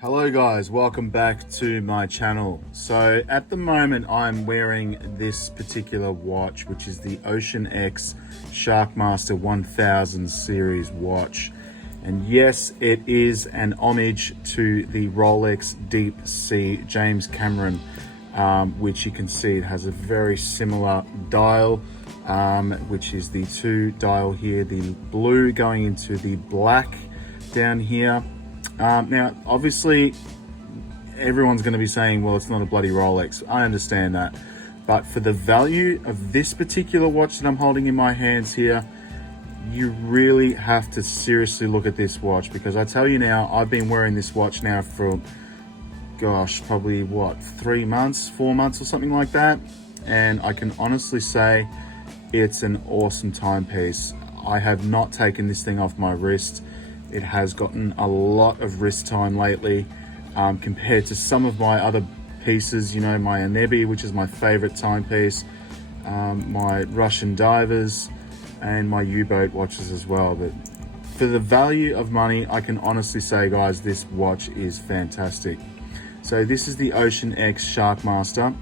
Hello guys, welcome back to my channel. So at the moment I'm wearing this particular watch, which is the OceanX Sharkmaster 1000 series watch. And yes, it is an homage to the Rolex Deepsea James Cameron, which you can see it has a very similar dial, which is the 2 dial here, the blue going into the black down here. Now, obviously, everyone's going to be saying, well, it's not a bloody Rolex. I understand that. But for the value of this particular watch that I'm holding in my hands here, you really have to seriously look at this watch. Because I tell you now, I've been wearing this watch now for, gosh, probably what, 3 months, 4 months or something like that. And I can honestly say it's an awesome timepiece. I have not taken this thing off my wrist. It has gotten a lot of wrist time lately, compared to some of my other pieces, you know, my Anebi, which is my favorite timepiece, my Russian divers, and my U-boat watches as well. But for the value of money, I can honestly say, guys, this watch is fantastic. So this is the OceanX Sharkmaster.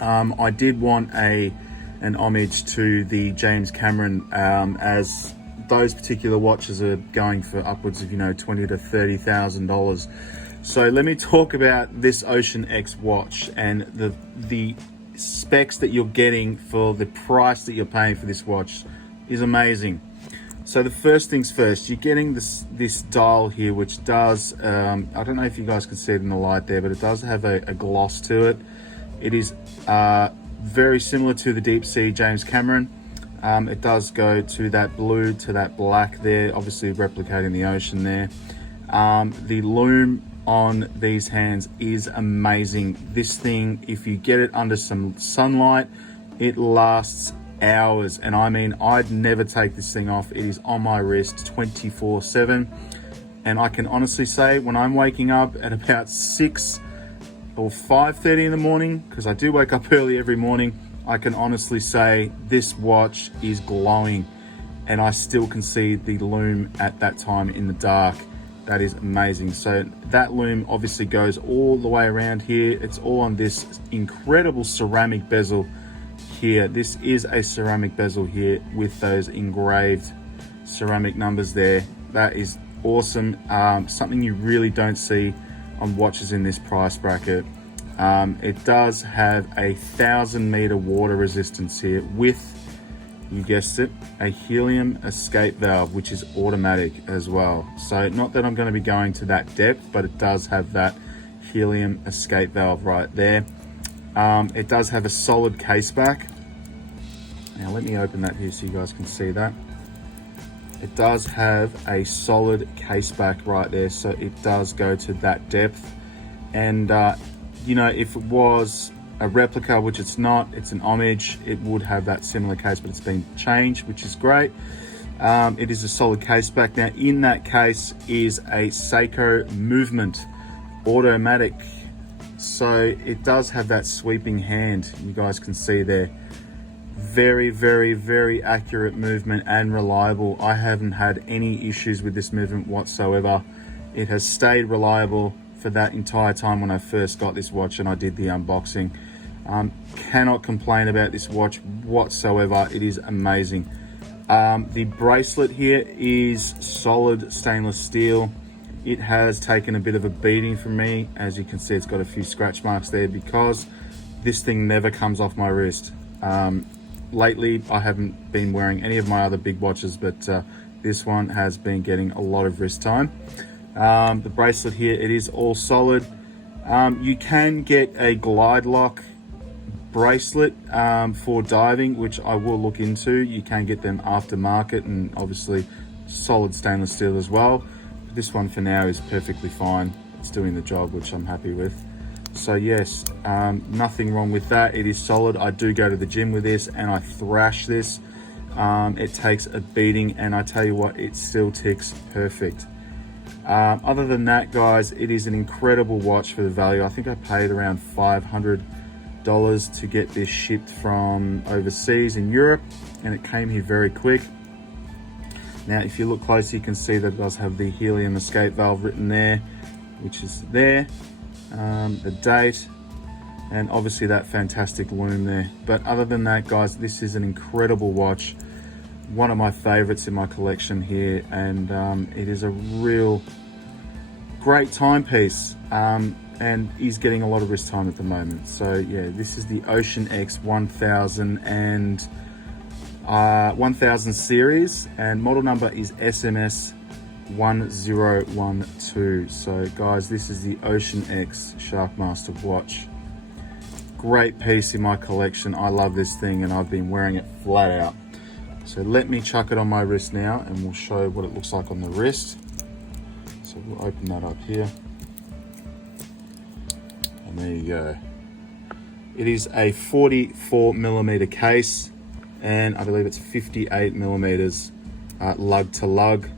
I did want an homage to the James Cameron, as those particular watches are going for upwards of, you know, $20,000 to $30,000. So let me talk about this OceanX watch and the specs that you're getting for the price that you're paying for this watch is amazing. So the first things first, you're getting this dial here, which does, I don't know if you guys can see it in the light there, but it does have a gloss to it. It is very similar to the Deepsea James Cameron. It does go to that blue, to that black there, obviously replicating the ocean there. The lume on these hands is amazing. This thing, if you get it under some sunlight, it lasts hours. And I mean, I'd never take this thing off. It is on my wrist 24/7. And I can honestly say, when I'm waking up at about 6 or 5:30 in the morning, because I do wake up early every morning, I can honestly say this watch is glowing, and I still can see the lume at that time in the dark. That is amazing. So that lume obviously goes all the way around here. It's all on this incredible ceramic bezel here. This is a ceramic bezel here with those engraved ceramic numbers there. That is awesome. Something you really don't see on watches in this price bracket. It does have 1,000-meter water resistance here with, you guessed it, a helium escape valve, which is automatic as well. So not that I'm going to be going to that depth, but it does have that helium escape valve right there. It does have a solid case back. Now let me open that here so you guys can see that. It does have a solid case back right there, so it does go to that depth. And you know, if it was a replica, which it's not, it's an homage, it would have that similar case, but it's been changed, which is great. It is a solid case back. Now in that case is a Seiko movement automatic, so it does have that sweeping hand, you guys can see there. Very, very, very accurate movement and reliable. I haven't had any issues with this movement whatsoever. It has stayed reliable for that entire time when I first got this watch and I did the unboxing. Cannot complain about this watch whatsoever. It is amazing. The bracelet here is solid stainless steel. It has taken a bit of a beating from me. As you can see, it's got a few scratch marks there because this thing never comes off my wrist. Lately, I haven't been wearing any of my other big watches, but this one has been getting a lot of wrist time. The bracelet here, it is all solid. You can get a glide lock bracelet for diving, which I will look into. You can get them aftermarket, and obviously solid stainless steel as well. This one for now is perfectly fine. It's doing the job, which I'm happy with. So yes, nothing wrong with that. It is solid. I do go to the gym with this and I thrash this. It takes a beating, and I tell you what, it still ticks perfect. Other than that, guys, it is an incredible watch for the value. I think I paid around $500 to get this shipped from overseas in Europe, and it came here very quick. Now if you look close, you can see that it does have the helium escape valve written there, which is there, the date, and obviously that fantastic lume there. But other than that, guys, this is an incredible watch, one of my favorites in my collection here, and it is a real great timepiece, and is getting a lot of wrist time at the moment. So yeah, this is the OceanX 1000 series, and model number is SMS1012. So guys, this is the OceanX Sharkmaster watch. Great piece in my collection. I love this thing and I've been wearing it flat out. So let me chuck it on my wrist now and we'll show what it looks like on the wrist. So we'll open that up here. And there you go. It is a 44mm case, and I believe it's 58mm lug to lug,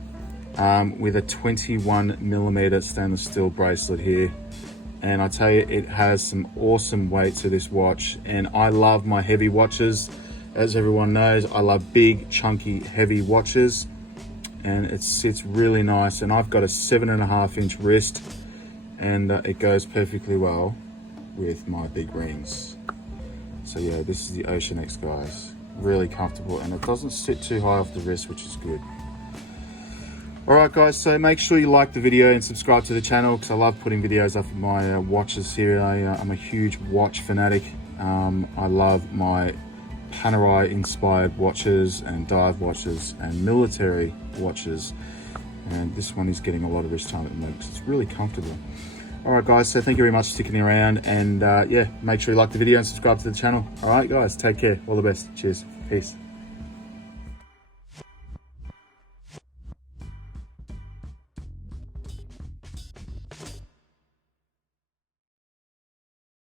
with a 21mm stainless steel bracelet here. And I tell you, it has some awesome weight to this watch, and I love my heavy watches. As everyone knows, I love big, chunky, heavy watches, and it sits really nice. And I've got a 7.5-inch wrist, and it goes perfectly well with my big rings. So yeah, this is the OceanX, guys. Really comfortable, and it doesn't sit too high off the wrist, which is good. Alright guys, so make sure you like the video and subscribe to the channel, because I love putting videos up of my watches here. I'm a huge watch fanatic. I love my Panerai inspired watches and dive watches and military watches, and this one is getting a lot of wrist time at the moment because it's really comfortable. Alright guys, so thank you very much for sticking around, and yeah, make sure you like the video and subscribe to the channel. Alright guys, take care, all the best, cheers, peace.